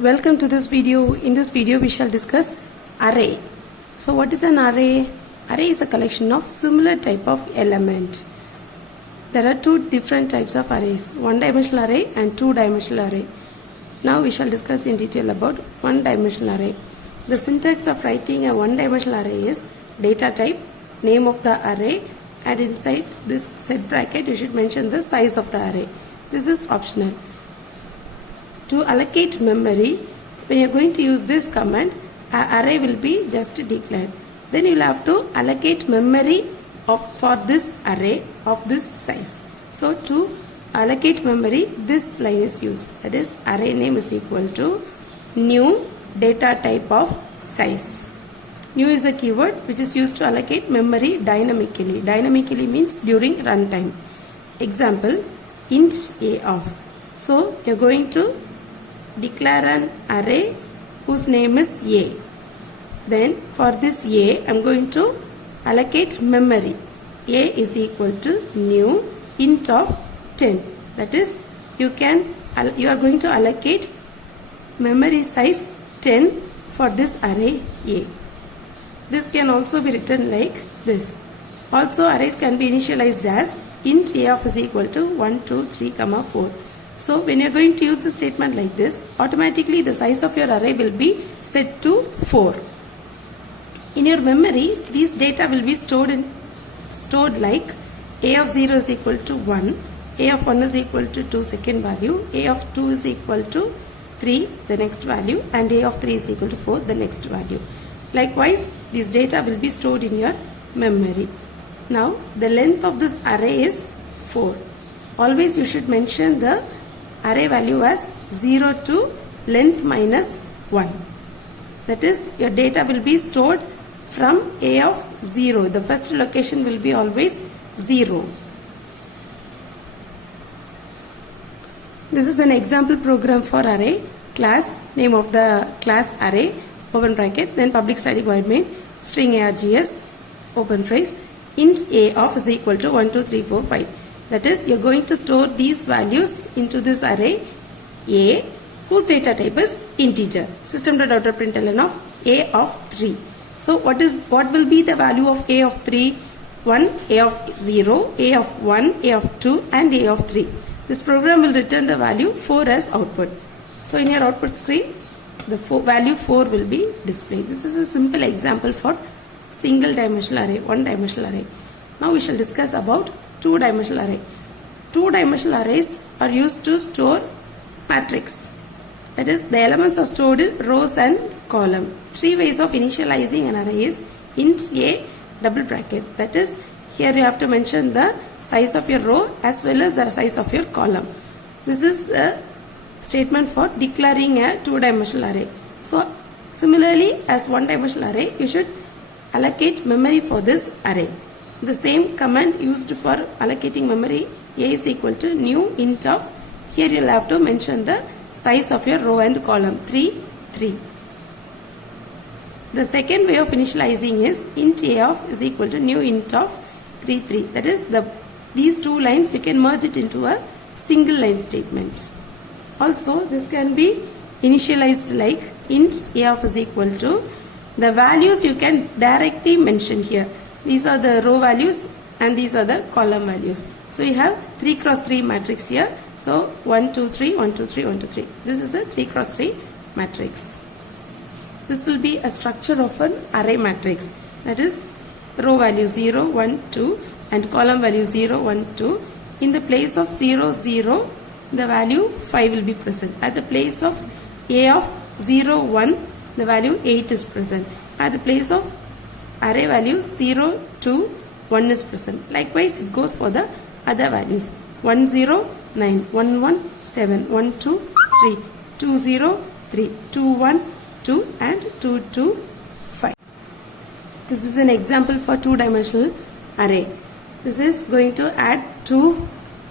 Welcome to this video. In this video we shall discuss array. So what is an array? Array is a collection of similar type of element. There are two different types of arrays, one-dimensional array and two-dimensional array. Now we shall discuss in detail about one-dimensional array. The syntax of writing a one-dimensional array is data type, name of the array, and inside this set bracket you should mention the size of the array. This is optional. To allocate memory, when you are going to use this command, an array will be just declared. Then you will have to allocate memory for this array of this size. So to allocate memory, this line is used. That is, array name is equal to new data type of size. New is a keyword which is used to allocate memory dynamically. Dynamically means during runtime. Example, int a of. So you are going to declare an array whose name is A. Then for this A, I am going to allocate memory. A is equal to new int of 10. That is, you are going to allocate memory size 10 for this array A. This can also be written like this. Also, arrays can be initialized as int A of is equal to 1, 2, 3, 4. So when you are going to use the statement like this, automatically the size of your array will be set to 4. In your memory, these data will be stored like A of 0 is equal to 1, A of 1 is equal to 2 second value, A of 2 is equal to 3 the next value, and A of 3 is equal to 4 the next value. Likewise, these data will be stored in your memory. Now the length of this array is 4. Always you should mention the array value as 0 to length minus 1. That is, your data will be stored from A of 0. The first location will be always 0. This is an example program for array. Class, name of the class array, open bracket, then public static void main, string args, open phrase, int A of is equal to 1, 2, 3, 4, 5. That is, you are going to store these values into this array A, whose data type is integer. System.out.println of A of 3. So what will be the value of A of 3? 1, A of 0, A of 1, A of 2, and A of 3. This program will return the value 4 as output. So in your output screen, the value 4 will be displayed. This is a simple example for single dimensional array, one dimensional array. Now we shall discuss about two-dimensional array. Two-dimensional arrays are used to store matrix. That is, the elements are stored in rows and column. Three ways of initializing an array is int A double bracket. That is, here you have to mention the size of your row as well as the size of your column. This is the statement for declaring a two-dimensional array. So similarly as one-dimensional array, you should allocate memory for this array. The same command used for allocating memory, A is equal to new int of, here you will have to mention the size of your row and column, 3, 3. The second way of initializing is int A of is equal to new int of 3, 3. That is, these two lines you can merge it into a single line statement. Also, this can be initialized like int A of is equal to, the values you can directly mention here. These are the row values and these are the column values. So you have 3 cross 3 matrix here. So 1, 2, 3, 1, 2, 3, 1, 2, 3. This is a 3 cross 3 matrix. This will be a structure of an array matrix. That is, row value 0, 1, 2 and column value 0, 1, 2. In the place of 0, 0, the value 5 will be present. At the place of A of 0, 1, the value 8 is present. At the place of array value 0, 2, 1 is present. Likewise, it goes for the other values. 1, 0, 9, 1, 1, 7, 1, 2, 3, 2, 0, 3, 2, 1, 2 and 2, 2, 5. This is an example for two-dimensional array. This is going to add two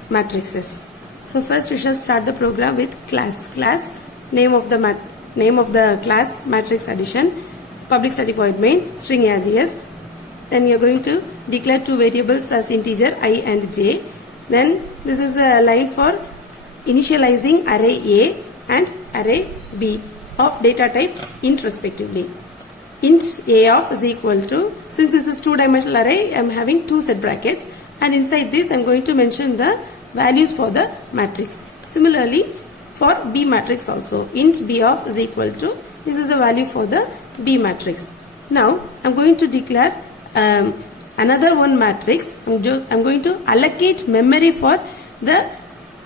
matrices. So first we shall start the program with class. Class, name of the class, matrix addition, public static void main, string args. Then you are going to declare two variables as integer I and j. Then this is a line for initializing array A and array B. of data type int respectively. Int a of is equal to, since this is two-dimensional array, I am having two set brackets, and inside this I am going to mention the values for the matrix. Similarly, for B matrix also, int b of is equal to, this is the value for the B matrix. Now I am going to declare another one matrix. I am going to allocate memory for the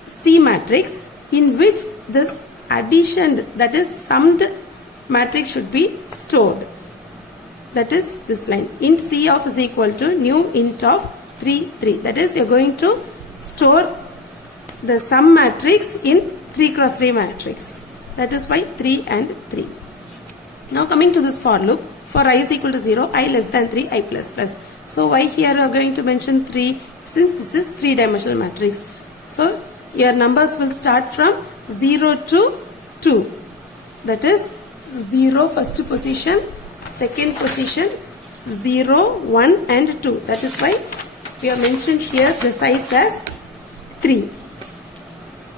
C matrix, in which this addition, that is summed matrix, should be stored. That is this line, int C of is equal to new int of 3 3. That is, you are going to store the sum matrix in 3 cross 3 matrix. That is why 3 and 3. Now coming to this for loop, for I is equal to 0, I less than 3, I plus plus. So why here we are going to mention 3, since this is 3-dimensional matrix. So your numbers will start from 0 to 2. That is 0 first position, second position, 0, 1 and 2. That is why we have mentioned here the size as 3.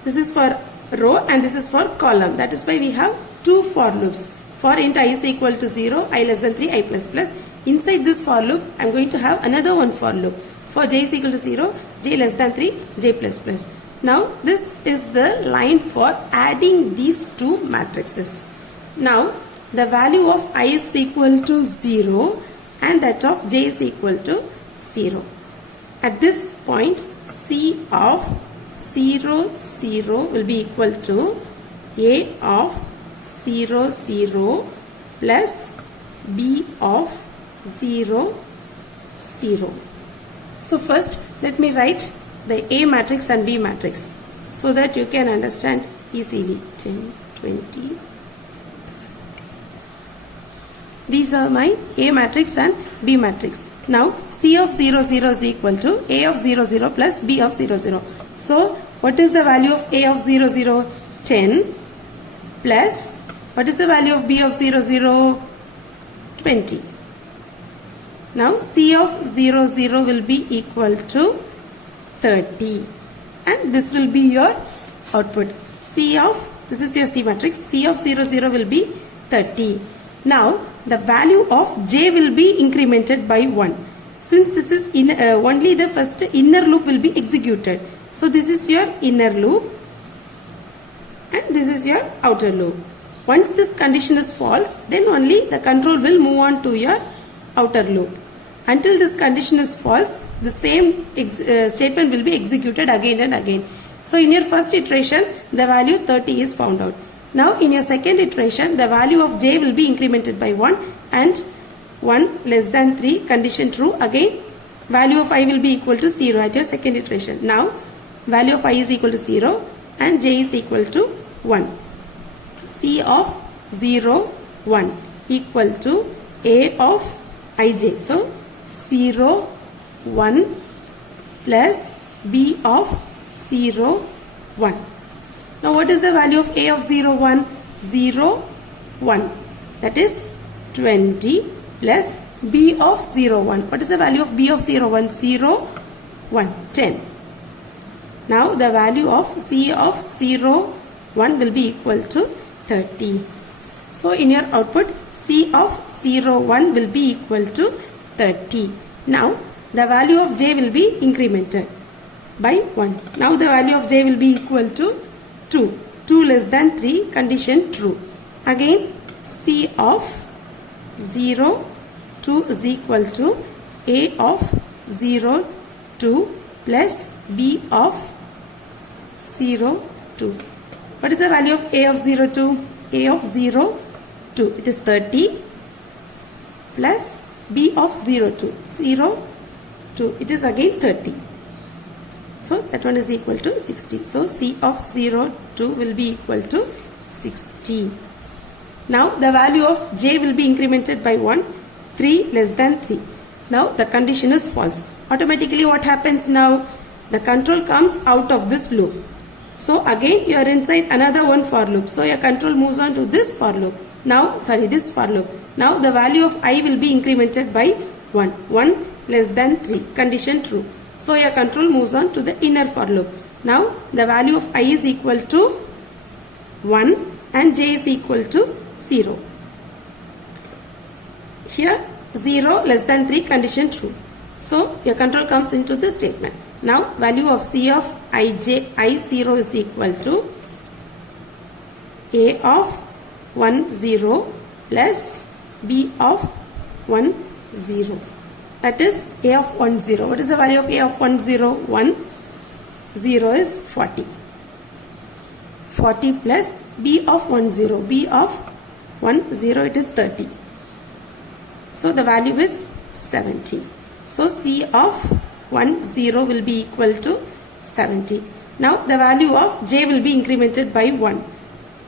This is for row and this is for column. That is why we have two for loops. For int I is equal to 0, I less than 3, I plus plus. Inside this for loop, I am going to have another one for loop. For j is equal to 0, j less than 3, j plus plus. Now this is the line for adding these two matrices. Now the value of I is equal to 0 and that of j is equal to 0. At this point, C of 0 0 will be equal to A of 0 0 plus B of 0 0. So first let me write the A matrix and B matrix so that you can understand easily. 10, 20. These are my A matrix and B matrix. Now C of 0 0 is equal to A of 0 0 plus B of 0 0. So what is the value of A of 0 0? 10 plus what is the value of B of 0 0? 20. Now C of 0 0 will be equal to 30 and this will be your output. C of, this is your C matrix, C of 0 0 will be 30. Now the value of j will be incremented by 1. Since this is only the first inner loop will be executed. So this is your inner loop and this is your outer loop. Once this condition is false, then only the control will move on to your outer loop. Until this condition is false, the same statement will be executed again and again. So in your first iteration, the value 30 is found out. Now in your second iteration, the value of j will be incremented by 1 and 1 less than 3, condition true. Again, value of I will be equal to 0 at your second iteration. Now value of I is equal to 0 and j is equal to 1. C of 0 1 equal to A of ij. So 0 1 plus B of 0 1. Now what is the value of A of 0 1? 0 1. That is 20 plus B of 0 1. What is the value of B of 0 1? 0 1. 10. Now the value of C of 0 1 will be equal to 30. So in your output, C of 0 1 will be equal to 30. Now the value of j will be incremented by 1. Now the value of j will be equal to 2. 2 less than 3, condition true. Again, C of 0 2 is equal to A of 0 2 plus B of 0 2. What is the value of A of 0 2? A of 0 2. It is 30 plus B of 0 2. 0 2. It is again 30. So that one is equal to 60. So C of 0 2 will be equal to 60. Now the value of j will be incremented by 1. 3 less than 3. Now the condition is false. Automatically what happens now? The control comes out of this loop. So again you are inside another one for loop. So your control moves on to this for loop. Now this for loop. Now the value of I will be incremented by 1. 1 less than 3. Condition true. So your control moves on to the inner for loop. Now the value of I is equal to 1 and j is equal to 0. Here 0 less than 3 condition true. So your control comes into this statement. Now value of C of I0 is equal to A of 1 0 plus B of 1 0. That is A of 1 0. What is the value of A of 1 0? 1 0 is 40. 40 plus B of 1 0. B of 1 0, it is 30. So the value is 70. So C of 1 0 will be equal to 70. Now the value of J will be incremented by 1.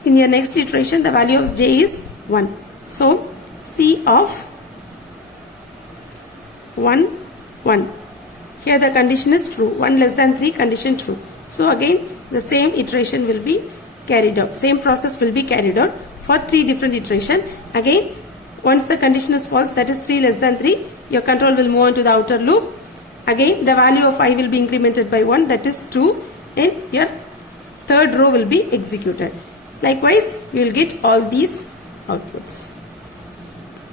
In your next iteration, the value of J is 1. So C of 1 1. Here the condition is true. 1 less than 3 condition true. So again the same iteration will be carried out. Same process will be carried out for 3 different iteration. Again, once the condition is false, that is 3 less than 3, your control will move on to the outer loop. Again the value of I will be incremented by 1, that is 2, and your third row will be executed. Likewise, you will get all these outputs.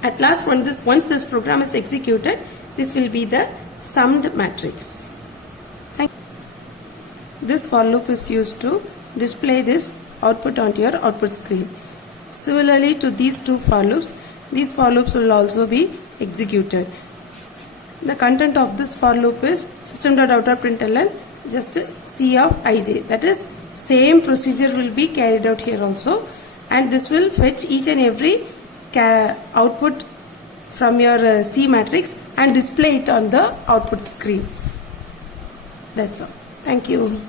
At last, once this program is executed, this will be the summed matrix. This for loop is used to display this output onto your output screen. Similarly to these two for loops, these for loops will also be executed. The content of this for loop is system.out.println just C of ij. That is, same procedure will be carried out here also, and this will fetch each and every output from your C matrix and display it on the output screen. That's all. Thank you.